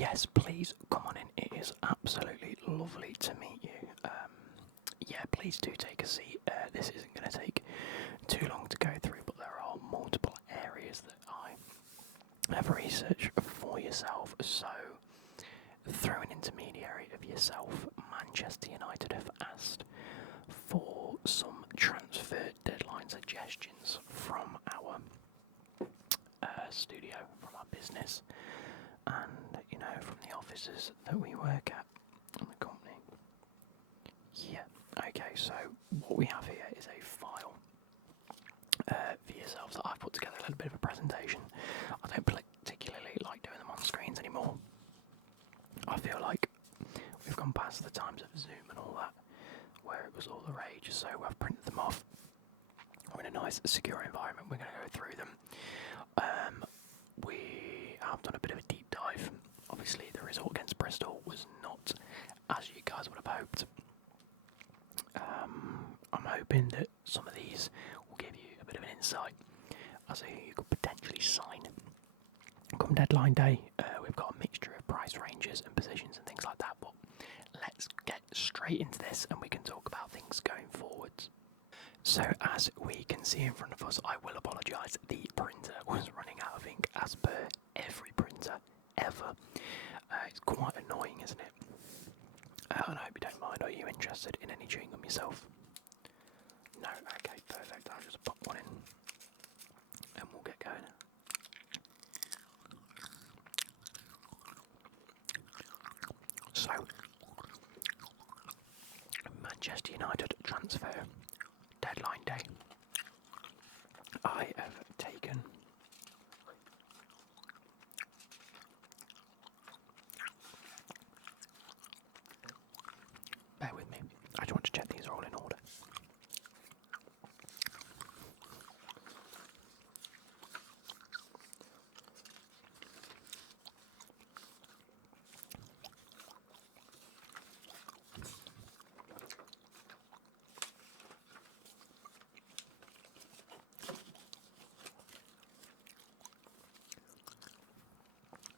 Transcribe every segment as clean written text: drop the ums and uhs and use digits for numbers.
Yes, please come on in. It is absolutely lovely to meet you. Yeah, please do take a seat. This isn't going to take too long to go through, but there are multiple areas that I have researched for yourself. So, through an intermediary of yourself, Manchester United have asked for some transfer deadline suggestions from our studio, from our business, and from the offices that we work at in the company. Yeah, okay, so what we have here is a file for yourselves that I've put together, a little bit of a presentation. I don't particularly like doing them on screens anymore. I feel like we've gone past the times of Zoom and all that, where it was all the rage, so I've printed them off. We're in a nice, secure environment. We're going to go through them. We have done a bit of a deep dive. Obviously, the result against Bristol was not as you guys would have hoped. I'm hoping that some of these will give you a bit of an insight as to who you could potentially sign. Come deadline day, we've got a mixture of price ranges and positions and things like that, but let's get straight into this and we can talk about things going forwards. So as we can see in front of us, I will apologise, the printer was running out of ink as per every printer ever. It's quite annoying, isn't it? And I hope you don't mind. Are you interested in any chewing gum yourself? No? Okay, perfect. I'll just pop one in and we'll get going. So, Manchester United transfer deadline day. I have taken bear with me, I just want to check these are all in order.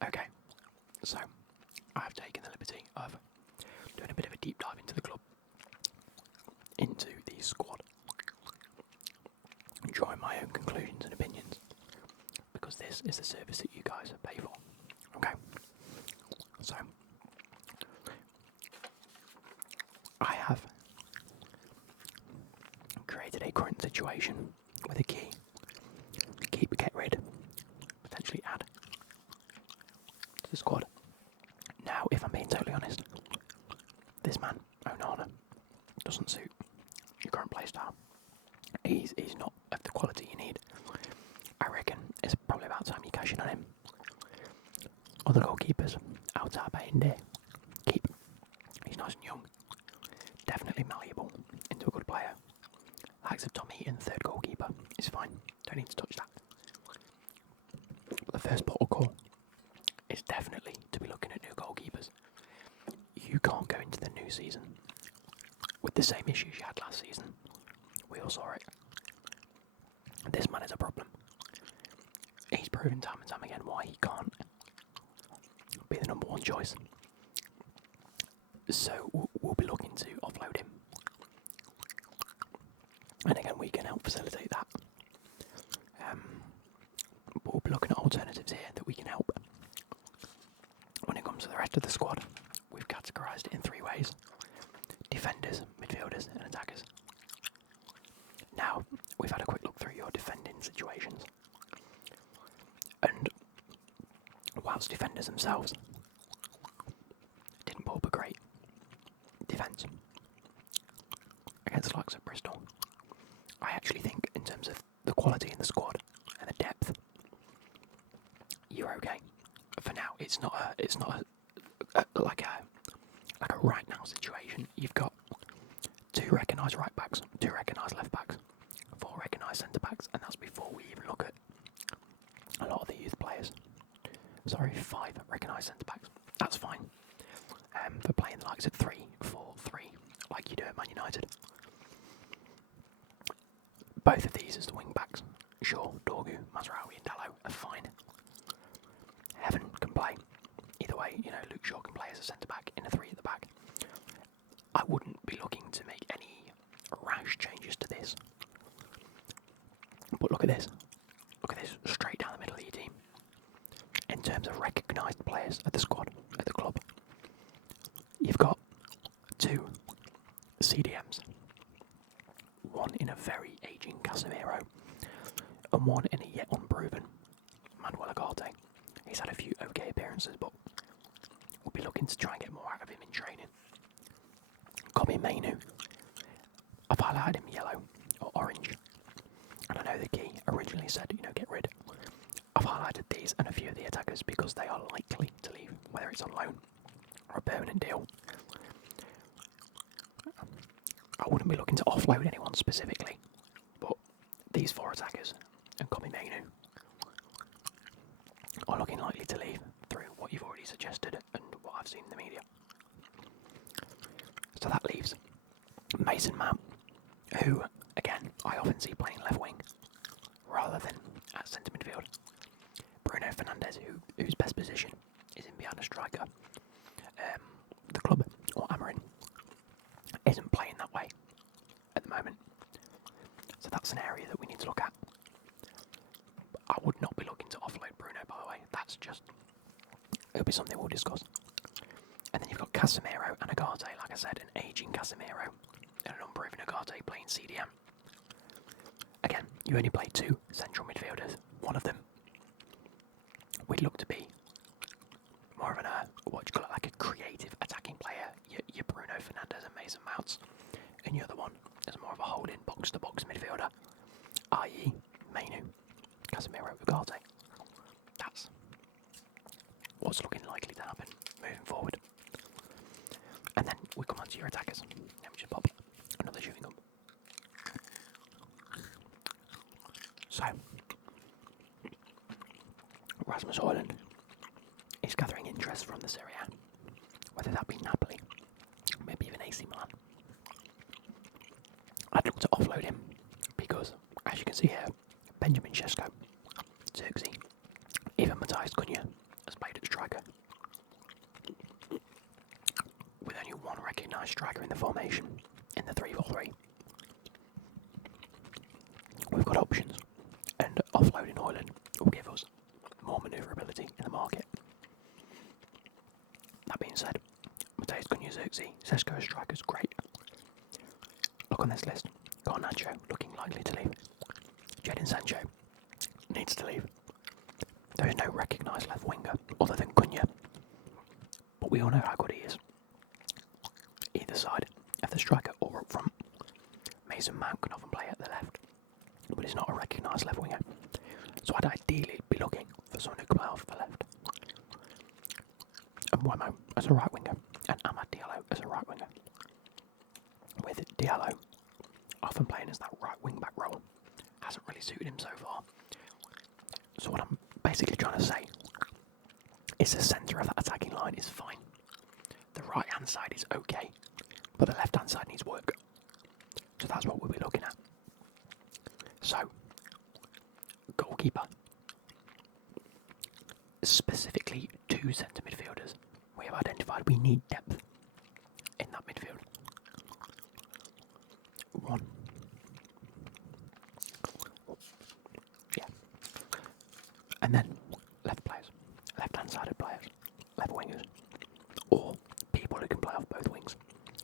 Okay, so I have taken the liberty of doing a bit of a deep dive into the club, into the squad, and drawing my own conclusions and opinions, because this is the service that you guys pay for. Okay, so I have created a current situation with a key, keep, get rid, potentially add to the squad. Now, if I'm being totally honest, this man, Onana, doesn't suit your current playstyle. He's not of the quality you need. I reckon it's probably about time you cash in on him. Other goalkeepers, Altar Bayende, keep. He's nice and young, definitely malleable into a good player. Likes of Tom Heaton, third goalkeeper, is fine. Don't need to touch that. But the first port of call is definitely to be looking at new goalkeepers. You can't go into the new season with the same issues you had last season. We all saw it. This man is a problem. He's proven time and time again why he can't be the number one choice. So we'll be looking to offload him. And again, we can help facilitate that. But we'll be looking at alternatives here that we can help. When it comes to the rest of the squad, we've categorised it in three ways: defenders, midfielders and attackers. Now, we've had a quick look through your defending situations, and whilst defenders themselves didn't put up a great defence against the likes of Bristol, I actually think in terms of the quality in the squad and the depth, you're okay. For now, it's not like a right now situation. You've got 2 recognised right backs, 2 recognised left backs, 4 recognised centre backs, and that's before we even look at a lot of the youth players. Sorry, 5 recognised centre backs. That's fine. For playing the likes of 3-4-3, like you do at Man United. Both of these as the wing backs, Shaw, Dorgu, Mazraoui and Dalot are fine. Heaven can play either way. way, Luke Shaw can play as a centre-back in a 3 at the back. I wouldn't be looking to make any rash changes to this. But look at this. Look at this, straight down the middle of your team. In terms of recognised players at the squad, at the club, you've got 2 CDMs. One in a very ageing Casemiro, and one in a yet unproven Manuel Ugarte. He's had a few okay appearances, but we'll be looking to try and get more out of him in training. Kobe Mainu. I've highlighted him yellow or orange, and I know the key originally said, get rid. I've highlighted these and a few of the attackers because they are likely to leave, whether it's on loan or a permanent deal. I wouldn't be looking to offload anyone specifically, but these 4 attackers and Kobe Mainu are looking likely to leave through what you've already suggested and what I've seen in the media. So that leaves Mason Mount, who, again, I often see playing left wing rather than at centre midfield. Bruno Fernandes, whose best position is in behind a striker. The club, or Amarin, isn't playing that way at the moment. So that's an area that we need to look at. I would not be looking to offload Bruno, by the way. It'll be something we'll discuss. And then you've got Casemiro and Ugarte, like I said, an ageing Casemiro and an unproven Ugarte playing CDM. Again, you only play 2 central midfielders. One of them we'd look to be more of an, like a creative attacking player. Your Bruno Fernandes and Mason Mounts. And the other one is more of a holding box-to-box midfielder, i.e. Mainu, Casemiro, Ugarte. That's what's looking likely to happen moving forward. And then we come on to your attackers. Let me just pop another chewing gum. So, Rasmus Højlund is gathering interest from the Serie A, whether that be Napoli, maybe even AC Milan. I'd look to offload him because, as you can see here, Benjamin Sesko, Zirkzee, even Matthias Cunha has played at striker. With only one recognised striker in the formation, in the 3-4-3. We've got options, and offloading Højlund will give us more manoeuvrability in the market. That being said, Matthias Cunha, Zirkzee, Sesko as strikers, great. Look on this list. Garnacho looking likely to leave. Jadon Sancho needs to leave. There is no recognised left winger other than Cunha, but we all know how good he is. Either side of the striker or up front. Mason Mount can often play at the left, but he's not a recognised left winger. So I'd ideally be looking for someone who can play off the left. And Wemo as a right winger, and Amad Diallo as a right winger. With Diallo often playing as that right wing back role, hasn't really suited him so far. So what I'm basically trying to say is the centre of that attacking line is fine. The right hand side is okay, but the left hand side needs work. So that's what we'll be looking at. So, goalkeeper. Specifically 2 centre midfielders. We have identified we need depth in that midfield. 1. Yeah. And then left players. Left-hand sided players. Left wingers. Or people who can play off both wings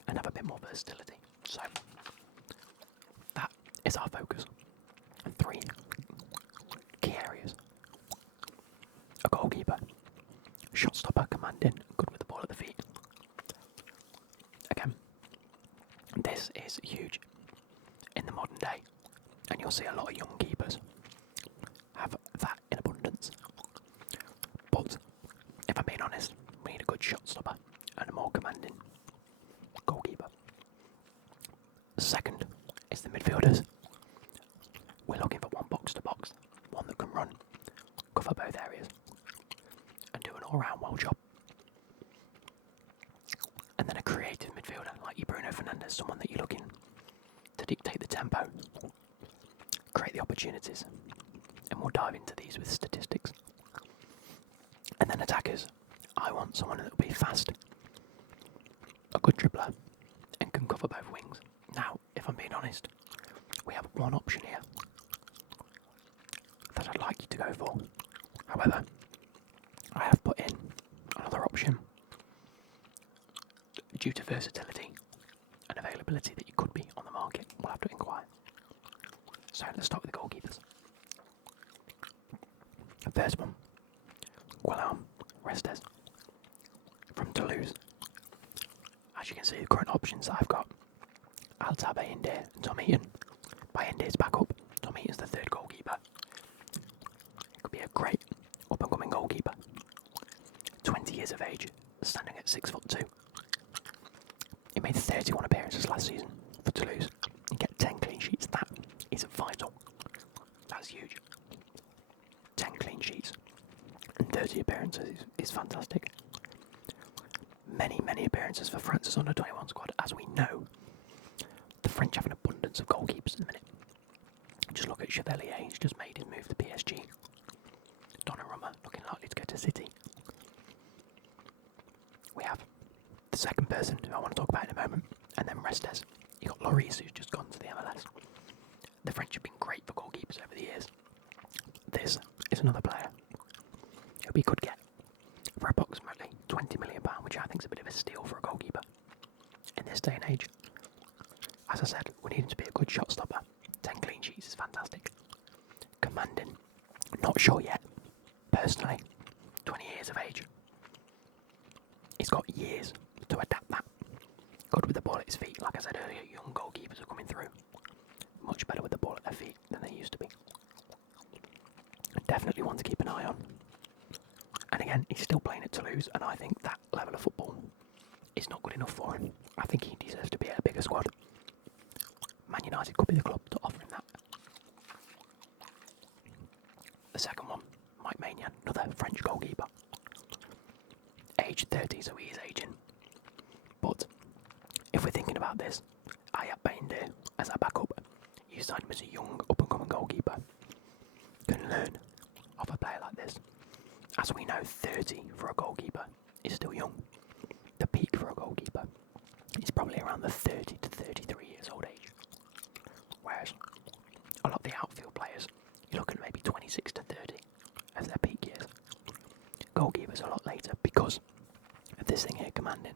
and have a bit more versatility. So, that is our focus. And 3 key areas. A goalkeeper. Shot stopper, commanding, good with the ball at the feet. Again, this is huge in the modern day, and you'll see a lot of young keepers have that in abundance. But if I'm being honest, we need a good shot stopper and a more commanding goalkeeper. Second is the midfielders. We're looking for one box to box, one that can run, cover both areas, and do an all-round well job. And then a creative midfielder like your Bruno Fernandes, someone that you're looking to dictate the tempo, create the opportunities, and we'll dive into these with statistics. And then attackers, I want someone that will be fast, a good dribbler, and can cover both wings. Now, if I'm being honest, we have one option here that I'd like you to go for. However, I have put in another option due to versatility and availability that you could be on the market. We'll have to inquire. So let's start with the goalkeepers. First one, Guillaume Restes from Toulouse. As you can see, the current options that I've got: Alta Bayende and Tom Eaton. Bayende's back up. Tom Eaton's the third goalkeeper. Could be a great up-and-coming goalkeeper. 20 years of age, standing at 6'2". He made 31 appearances last season for Toulouse and get 10 clean sheets. That is vital. That's huge. 10 clean sheets and 30 appearances is fantastic. Many appearances for France's under-21 squad. As we know, the French have an abundance of goalkeepers at the minute. Just look at Chevalier, he's just made his move to PSG. Donnarumma looking likely to go to City. We have the second person who I want to talk about in a moment, and then Restes. You got Lloris, who's just gone to the MLS. The French have been great for goalkeepers over the years. This is another player who we could get for approximately £20 million, which I think is a bit of a steal for a goalkeeper in this day and age. As I said, we need him to be a good shot stopper. 10 clean sheets is fantastic. Commanding, not sure yet. Personally, 20 years of age. He's got years to adapt that. Good with the ball at his feet. Like I said earlier, young goalkeepers are coming through. Much better with the ball at their feet than they used to be. Definitely one to keep an eye on. And again, he's still playing at Toulouse, and I think that level of football is not good enough for him. I think he deserves to be at a bigger squad. Man United could be the club to offer him that. The second one, Mike Maignan, another French goalkeeper. Age 30, so he is aging. But if we're thinking about this, Ayat Bayende as our backup, you signed him as a young up-and-coming goalkeeper. Can learn off a player like this. As we know, 30 for a goalkeeper is still young. The peak for a goalkeeper is probably around the 30 to 33 years old age. Whereas a lot of the outfield players, you're looking at maybe 26 to 30 as their peak years. Goalkeepers a lot later because of this thing here, commanding.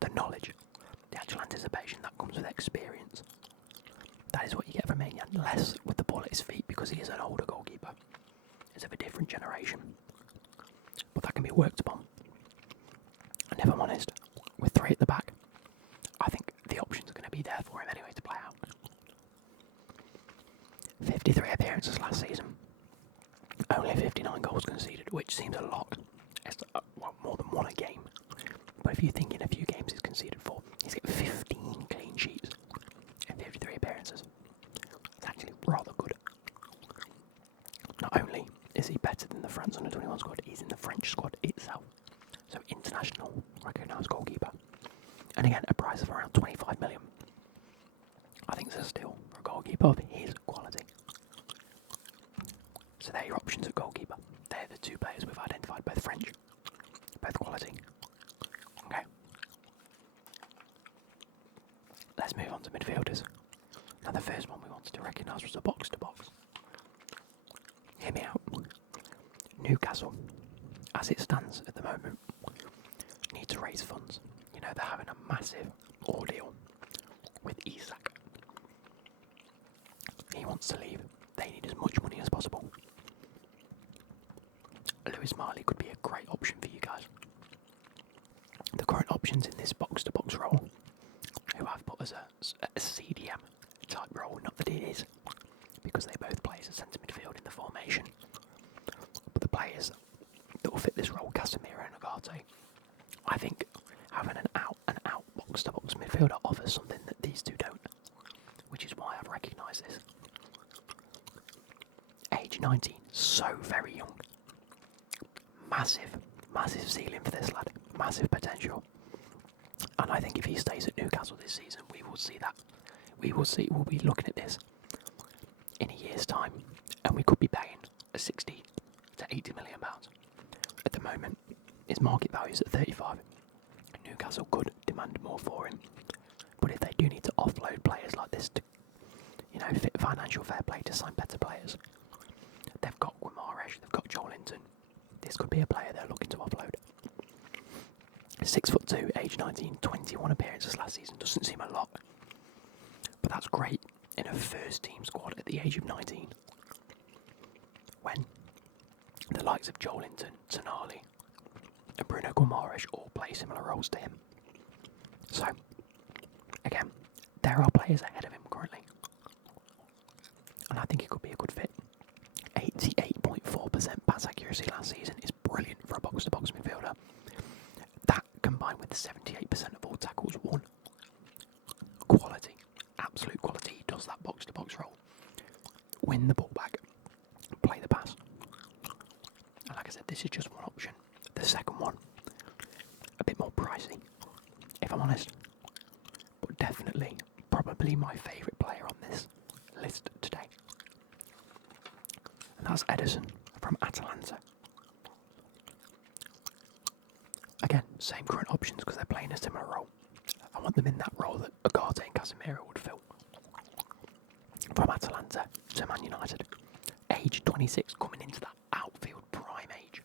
The knowledge, the actual anticipation that comes with experience. That is what you get from Maignan. Less with the ball at his feet because he is an older goalkeeper. He's of a different generation. But that can be worked upon. And if I'm honest, with 3 at the back, I think the options are going to be there for him anyway to play out. 53 appearances last season. Only 59 goals conceded, which seems a lot. It's more than one a game. But if you think in a few games he's conceded 4, he's got 15 clean sheets in 53 appearances. It's actually rather good. Not only is he better than the France under-21 squad, he's in the French squad itself. So international recognised goalkeeper. And again, a price of around 25 million. I think it's a steal for a goalkeeper of his quality. So they're your options at goalkeeper. They're the 2 players we've identified, both French, both quality. Okay. Let's move on to midfielders. Now the first one we wanted to recognise was a box-to-box. Hear me out. Newcastle, as it stands at the moment, need to raise funds. You know, they're having a massive ordeal with Isak. He wants to leave. They need as much money as possible. Lewis Marley could be a great option for you guys. The current options in this box-to-box role, who I've put as a CDM type role, not that it is, because they both play as a centre midfield in the formation. But the players that will fit this role, Casemiro and Agate, I think having an out box-to-box midfielder offers something that these two don't, which is why I've recognised this. Age 19, so very young. Massive ceiling for this lad, massive potential. And I think if he stays at Newcastle this season, we will see that. We'll be looking at this in a year's time, and we could be paying a 60 to 80 million pounds. At the moment, his market value is at 35. Newcastle could demand more for him, but if they do need to offload players like this to, fit financial fair play to sign better players, they've got Guimaraes, they've got Joelinton. This could be a player they're looking to offload. 6'2", age 19, 21 appearances last season. Doesn't seem a lot, but that's great in a first team squad at the age of 19. When the likes of Joelinton, Tonali, and Bruno Guimaraes all play similar roles to him. So, again, there are players ahead of him currently, and I think it could be a good fit. 88.4% pass accuracy last season is brilliant for a box-to-box midfielder. That, combined with the 78% of all tackles won, quality, absolute quality. He does that box-to-box role. Win the ball back, play the pass. And like I said, this is just one option. The second one, a bit more pricey, if I'm honest, but definitely, probably my favourite player on this list today. And that's Ederson from Atalanta. Again, same current options because they're playing a similar role. I want them in that role that Ugarte and Casemiro would fill. From Atalanta to Man United. Age 26, coming into that outfield prime age.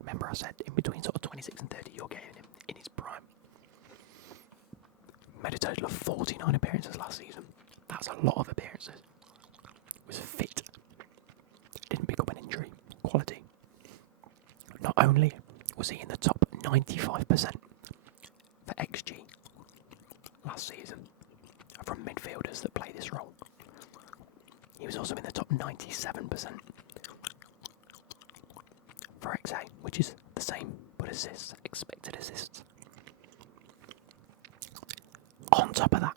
Remember I said in between sort of 26 and 30 you're getting him in his prime. Made a total of 49 appearances last season. That's a lot of appearances. Was fit. Didn't pick up an injury. Quality. Not only was he in the top 95% for XG last season from midfielders that play this role, he was also in the top 97% for XA, which is the same but assists, expected assists. On top of that,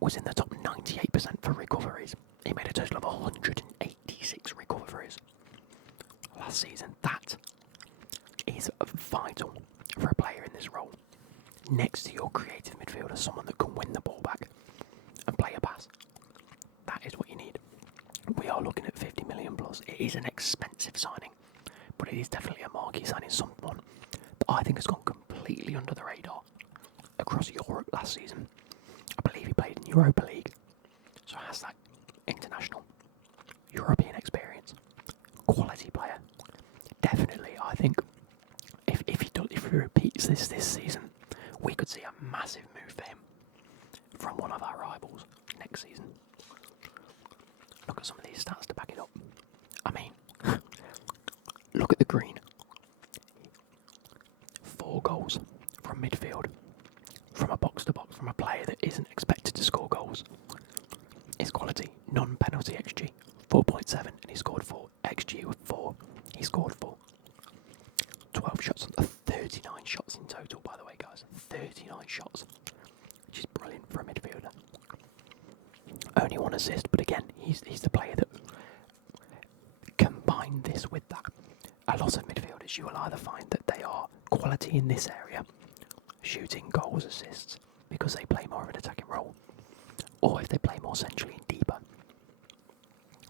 was in the top 98% for recoveries. He made a total of 186 recoveries last season. That is vital for a player in this role. Next to your creative midfielder, someone that can win the ball back and play a pass. That is what you need. We are looking at 50 million plus. It is an expensive signing, but it is definitely a marquee signing. Someone that I think has gone completely under the radar across Europe last season. I believe he played in Europa League, so has that international European experience. Quality player. Definitely, I think if he repeats this season, we could see a massive move for him from one of our rivals next season. Look at some of these stats to back it up. I mean, look at the green. 4 goals from midfield, from a box-to-box, from a player that isn't expected to score goals. His quality, non-penalty XG, 4.7, and he scored 4. XG with 4, he scored 4. 12 shots, 39 shots in total, by the way, guys. 39 shots, which is brilliant for a midfielder. Only 1 assist, but again, he's the player that combine this with that. A lot of midfielders, you will either find that they are quality in this area, shooting goals, assists, because they play more of an attacking role, or if they play more centrally and deeper.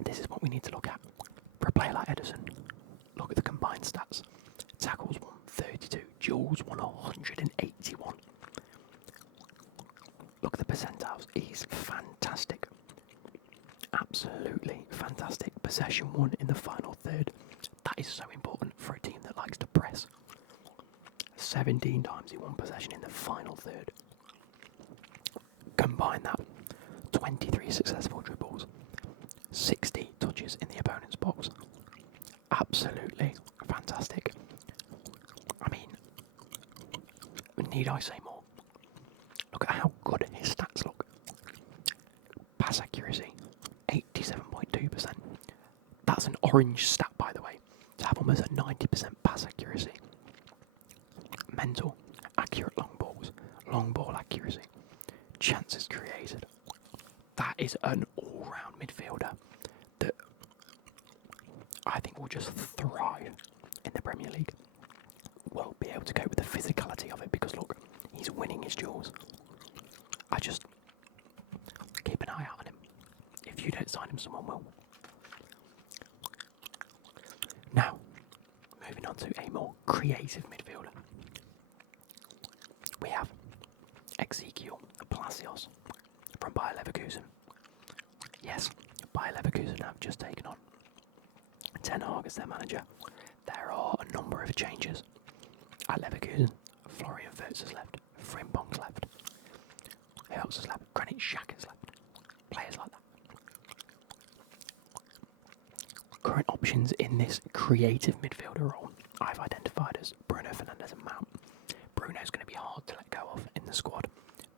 This is what we need to look at. For a player like Ederson, look at the combined stats. Tackles 132, duels 181. Look at the percentiles. He's fantastic. Absolutely fantastic. Possession 1 in the final third. That is so important for a team that likes to press. 17 times he won possession in the final third. Combine that, 23 successful dribbles, 60 touches in the opponent's box. Absolutely fantastic. I mean, need I say more? Look at how good his stats look. Pass accuracy, 87.2%. That's an orange stat, by the way, to have almost a 90% pass accuracy. Mental, accurate long ball accuracy, chances created. That is an all-round midfielder that I think will just thrive in the Premier League. Will be able to cope with the physicality of it because look, he's winning his duels. I just keep an eye out on him. If you don't sign him, someone will. Now, moving on to a more creative midfielder. we have Ezekiel Palacios from Bayer Leverkusen. Yes, Bayer Leverkusen have just taken on Ten Hag as their manager. There are a number of changes at Leverkusen. Florian Wirtz has left, Frimpong's left. Who else has left? Granit Xhaka has left. Players like that. Current options in this creative midfielder role I've identified as Bruno Fernandes and Mount. Bruno's going to be hard to let go of in the squad,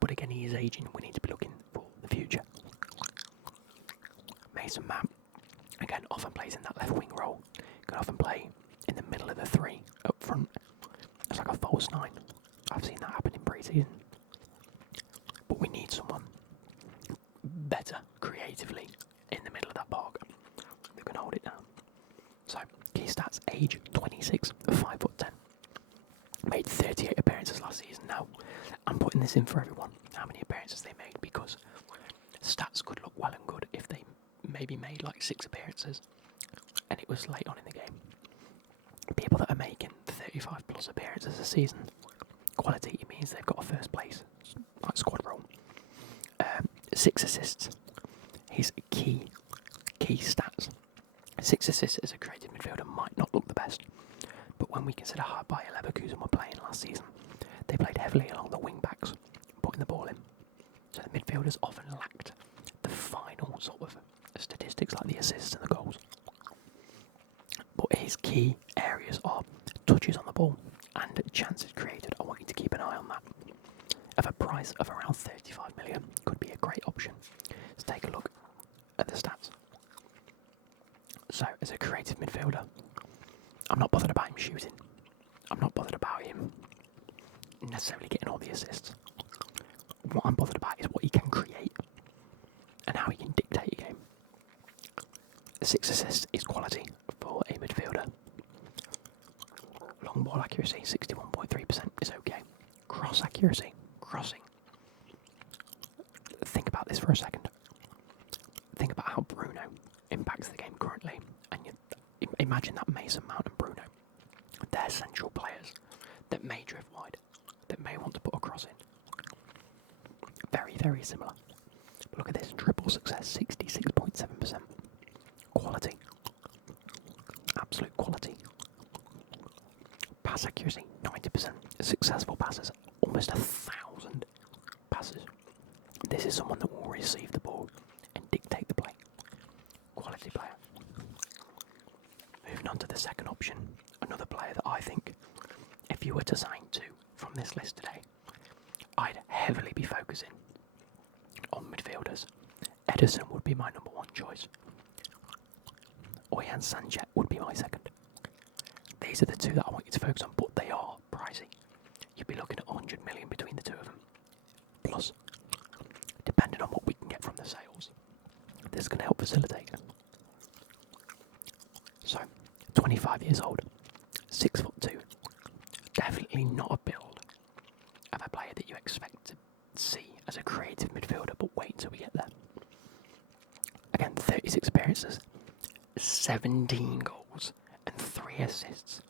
but again he is aging, we need to be looking for the future. Mason Mount, again, often plays in that left wing role, can often play in the middle of the three, up front. It's like a false nine. I've seen that happen in pre-season. But we need someone better creatively in the middle of that park who can hold it down. So, key stats, age 26, 5'10". Made 38 appearances last season. Now, I'm putting this in for everyone, how many appearances they made, because stats could look well and good if they maybe made like 6 appearances and it was late on in the game. People that are making 35 plus appearances a season, quality, it means they've got a first place like squad role. 6 assists. His key stats. 6 assists as a creative midfielder might not look the best, but when we consider how Bayer Leverkusen were playing last season, they played heavily along the wing backs, putting the ball in. So the midfielders often lacked the final sort of statistics like the assists and the goals. But his key areas are touches on the ball and chances created. I want you to keep an eye on that. At a price of around 35 million, could be a great option. Let's take a look at the stats. So, as a creative midfielder, I'm not bothered about him shooting. I'm not bothered about him necessarily getting all the assists. What I'm bothered about is what he can create and how he can dictate a game. 6 assists is quality for a midfielder. Long ball accuracy, 61.3% is okay. Cross accuracy, crossing. Think about this for a second. Think about how Bruno impacts the game currently, and you imagine that Mason Mount and Bruno, they're central players that may drift wide, that may want to put a cross in. Very, very similar. But look at this, triple success, 66.7%. Quality. Absolute quality. Pass accuracy, 90%. Successful passes, almost 1,000 passes. This is someone that will receive the ball and dictate the play. Quality player. Moving on to the second option, another player that I think, if you were to sign 2 from this list today, I'd heavily be focusing on midfielders. Ederson would be my number 1 choice. Oyan Sanchez would be my second. These are the 2 that I want you to focus on, but they are pricey. You'd be looking at 100 million between the 2 of them. Plus, depending on what we can get from the sales, this can help facilitate. So, 25 years old, 6'2", definitely not a build of a player that you expect to see as a creative midfielder, but wait until we get there. Again, 36 appearances, 17 goals and 3 assists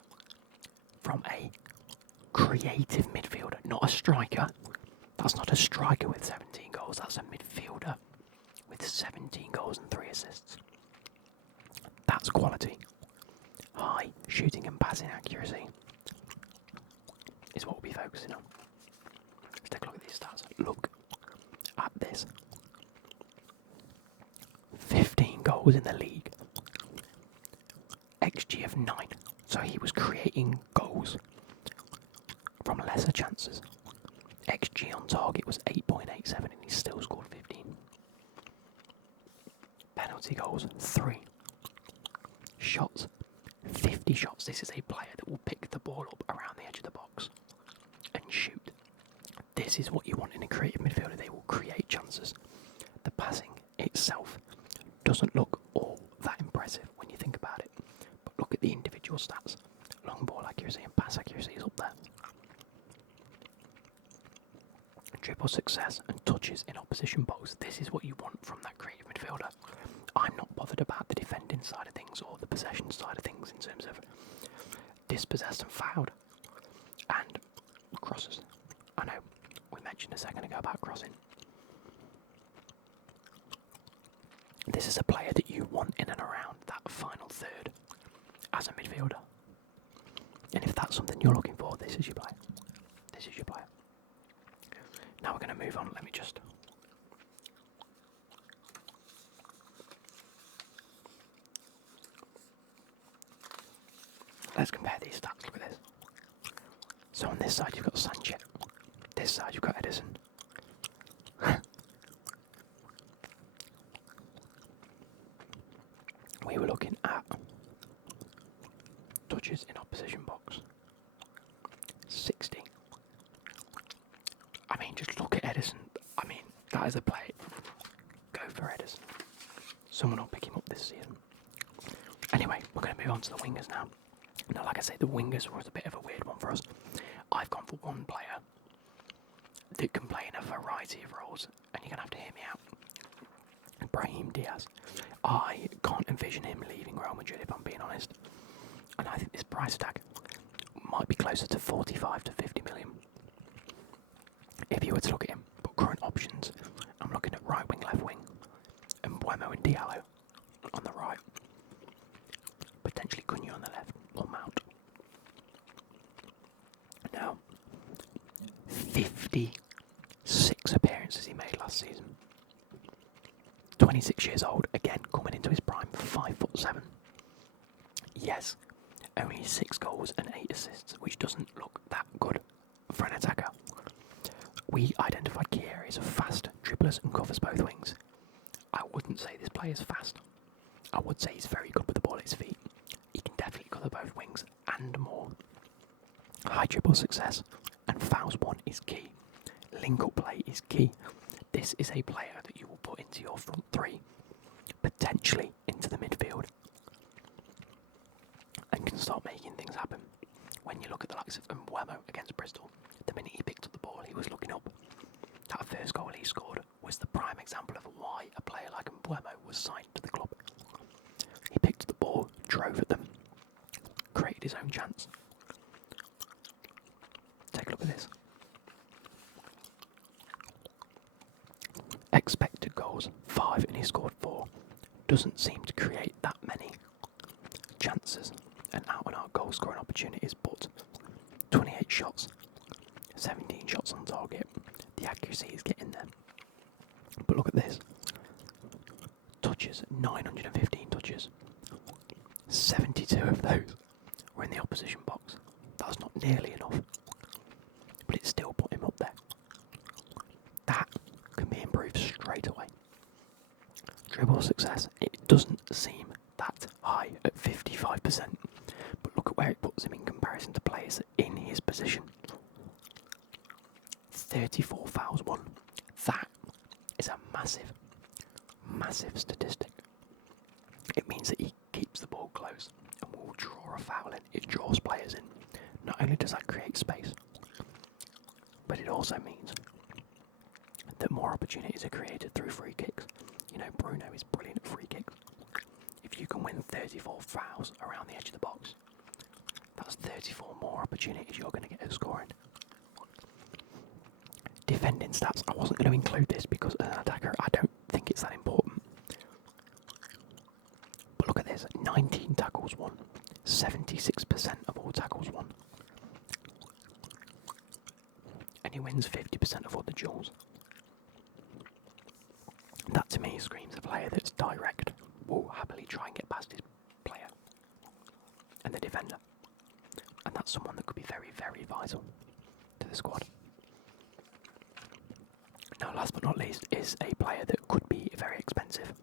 from a creative midfielder, not a striker. That's not a striker with 17 goals, that's a midfielder with 17 goals and 3 assists. That's quality. High shooting and passing accuracy is what we'll be focusing on. Let's take a look at these stats. Look at this. 15 goals in the league. XG of 9. So he was creating goals from lesser chances. XG on target was 8.87 and he still scored 15. Penalty goals, 3. Shots, 50 shots. This is a player that will pick the ball up around the edge of the box and shoot. This is what you want in a creative midfielder. They will create chances. The passing itself doesn't look all that impressive when you think about it. But look at the individual stats. Long ball accuracy and pass accuracy is up there. Triple success and touches in opposition box. This is what you want from that creative midfielder. I'm not bothered about the defending side of things or the possession side of things in terms of dispossessed and fouled and crosses. I know crossing. This is a player that you want in and around that final third as a midfielder. And if that's something you're looking for, this is your player. This is your player. Now we're going to move on. Let me just... Let's compare these stats. Look at this. So on this side you've got Sanchez. This side you've got Edison. We were looking at touches in opposition box. 60. I mean, just look at Edison. I mean, that is a play. Go for Edison. Someone will pick him up this season. Anyway, we're going to move on to the wingers now. Now, like I say, the wingers was a bit of a weird one for us. I've gone for one player that can play in a variety of roles, and you're going to have to hear me out. Brahim Diaz. I can't envision him leaving Real Madrid, if I'm being honest. And I think this price tag might be closer to 45 to 50 million. If you were to look at him, but current options, I'm looking at right wing, left wing, and Buemo and Diallo on the right. Potentially Cunha on the left, or Mount. Now, 56 appearances he made last season. 26 years old, again coming into his prime, 5'7". Yes, only 6 goals and 8 assists, which doesn't look that good for an attacker. We identified key areas of fast dribblers and covers both wings. I wouldn't say this player is fast. I would say he's very good with the ball at his feet. He can definitely cover both wings and more. High dribble success and fouls won is key. Link-up play is key. This is a player that you will put into your front three, potentially into the midfield, and can start making things happen. When you look at the likes of Buemo against Bristol, the minute he picked up the ball, he was looking up. That first goal he scored was the prime example of why a player like Buemo was signed to the club. He picked up the ball, drove at them, created his own chance. Take a look at this. Expected goals, 5, and he scored 4. Doesn't seem to create that many chances and out-and-out goal-scoring opportunities, but 28 shots, 17 shots on target. The accuracy is getting there. But look at this. Touches, 915 touches. 72 of those were in the opposition box. That's not nearly enough, but it still put him up there. That can be improved straight away. Dribble success, it doesn't seem that high at 55%, but look at where it puts him in comparison to players in his position. 34 fouls won. That is a massive, massive statistic. It means that he keeps the ball close and will draw a foul in. It draws players in. Not only does that create space, but it also means that more opportunities are created through free kicks. You know, Bruno is brilliant at free kicks. If you can win 34 fouls around the edge of the box, that's 34 more opportunities you're going to get at scoring. Defending stats, I wasn't going to include this because as an attacker, I don't think it's that important. But look at this, 19 tackles won, 76% of all tackles won. And he wins 50% of all the duels. That to me screams a player that's direct, will happily try and get past his player and the defender. And that's someone that could be very, very vital to the squad. Now, last but not least, is a player that could be very expensive.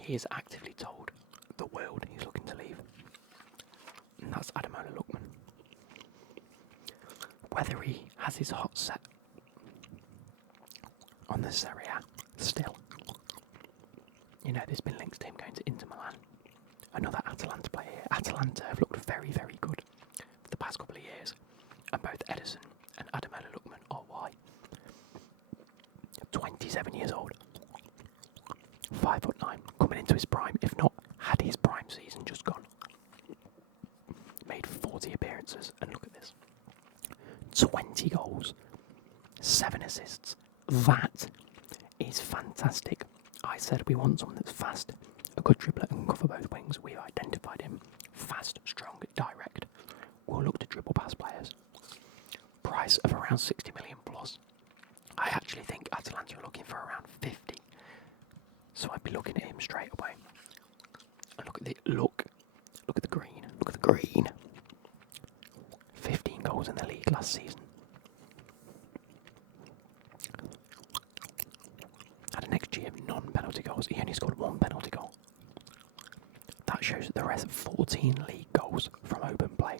He is actively told the world he's looking to leave, and that's Ademola Lookman. Whether he has his heart set on the Serie A still, you know, there's been links to him going to Inter Milan. Another Atalanta player here. Atalanta have looked very, very good for the past couple of years, and both Edison and Ademola Lookman are why. 27 years old, 5'9", coming into his prime, if not had his prime season just gone. Made 40 appearances, and look at this. 20 goals, 7 assists, That is fantastic. I said we want someone that's fast, a good dribbler and cover both wings. We've identified him. Fast, strong, direct. We'll look to dribble past players. Price of around 60 million plus. I actually think Atalanta are looking for around 50. So I'd be looking at him straight away. And look at the green. Look at the green. 15 goals in the league last season. Had an XG of non-penalty goals. He only scored 1 penalty goal. That shows that the rest 14 league goals from open play.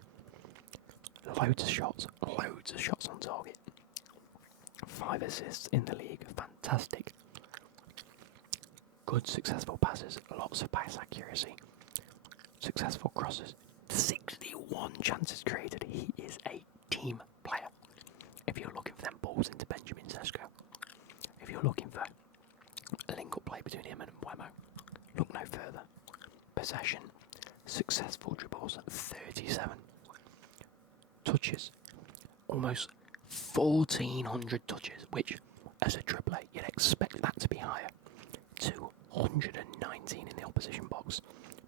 Loads of shots on target. 5 assists in the league. Fantastic. Good successful passes. Lots of pass accuracy. Successful crosses. 61 chances created. He is a team player. If you're looking for them balls into Benjamin Sesko, if you're looking for a link-up play between him and Mbeumo, look no further. Possession, successful dribbles, 37. Touches, almost 1,400 touches, which, as a dribbler, you'd expect that to be higher. 219 in the opposition box.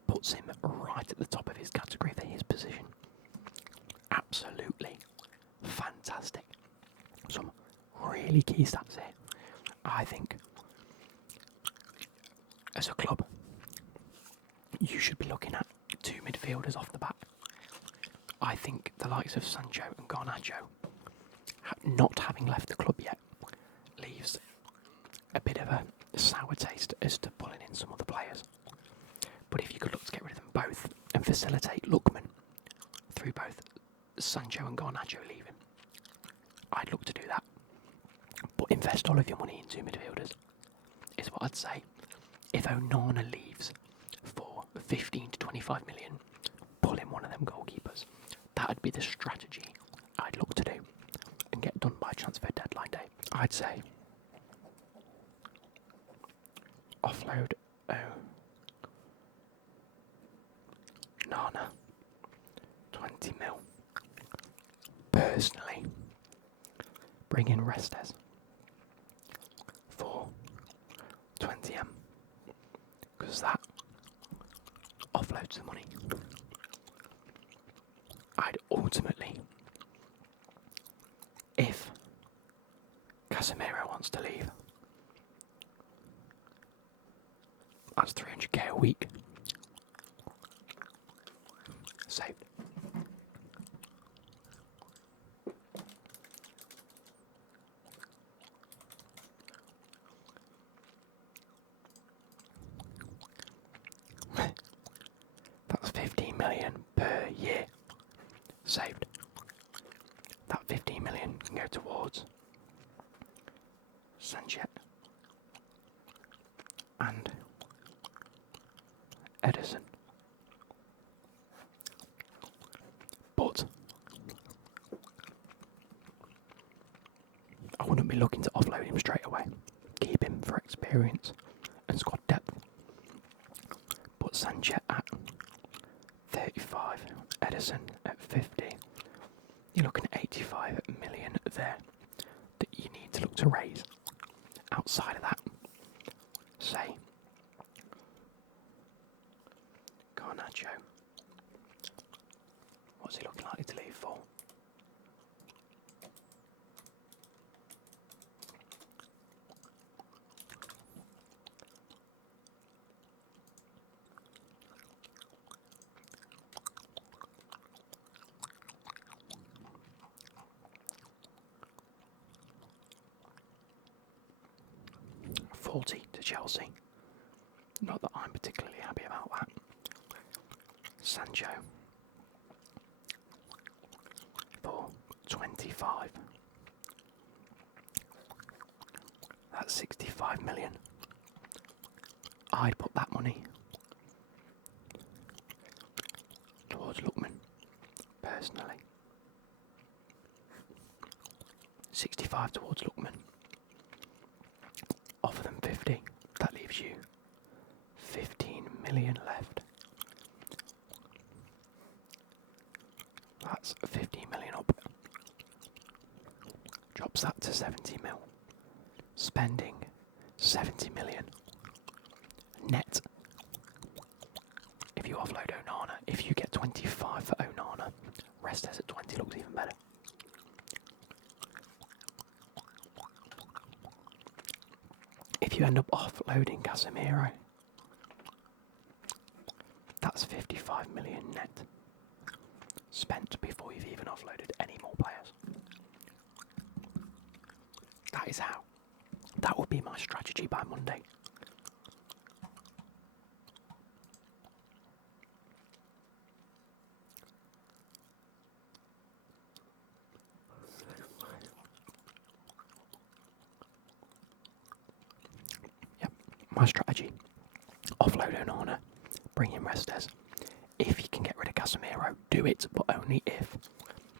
Puts him right at the top of his category for his position. Absolutely fantastic. Some really key stats here. I think, as a club, you should be looking at 2 midfielders off the bat. I think the likes of Sancho and Garnacho, not having left the club yet, leaves a bit of a sour taste as to pulling in some other players. But if you could look to get rid of them both and facilitate Lookman through both Sancho and Garnacho leaving, I'd look to do that. But invest all of your money in 2 midfielders, is what I'd say. If Onana leaves for 15 to 25 million, pull in one of them goalkeepers. That'd be the strategy I'd look to do and get done by transfer deadline day. I'd say offload Nana, 20 mil. Personally, bring in Restes for 20M, because that offloads the money. I'd ultimately, if Casemiro wants to leave, that's 300k a week. Saved. That's 15 million per year saved. That 15 million can go towards Sanchez and Edison. But I wouldn't be looking to offload him straight away. Keep him for experience and squad depth. Put Sanchez at 35, Edison at 50. You're looking at 85 million there that you need to look to raise. Outside of that, say Garnacho. What's he looking likely to leave for? $40 to Chelsea. Not that I'm particularly happy about that. Sancho for 25. That's 65 million. I'd put that money towards Lookman, personally. 65 towards Lookman. Offer them 50. That leaves you 15 million left. That's 15 million up. Drops that to 70 mil. spending 70 million net. If you offload Onana, if you get 25 for Onana, Restes at 20 looks even better. If you end up offloading Casemiro, that's 55 million net spent before you've even offloaded any more players. That is how. That would be my strategy by Monday. Yep, my strategy. Offload Onana, bring in Restes. If you can get rid of Casemiro, do it, but only if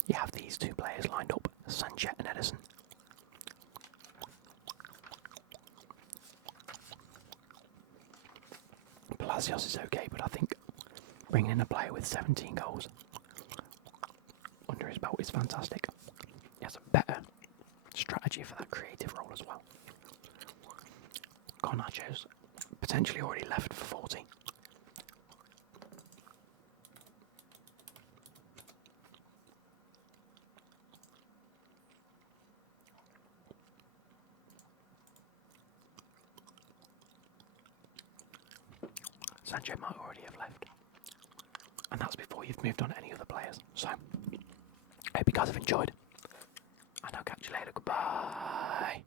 you have these two players lined up, Sanchez and Edison. Palacios is okay, but I think bringing in a player with 17 goals under his belt is fantastic. He has a better strategy for that creative role as well. Garnacho's potentially already left for 40. Sancho might already have left. And that's before you've moved on to any other players. So, I hope you guys have enjoyed. And I'll catch you later. Goodbye.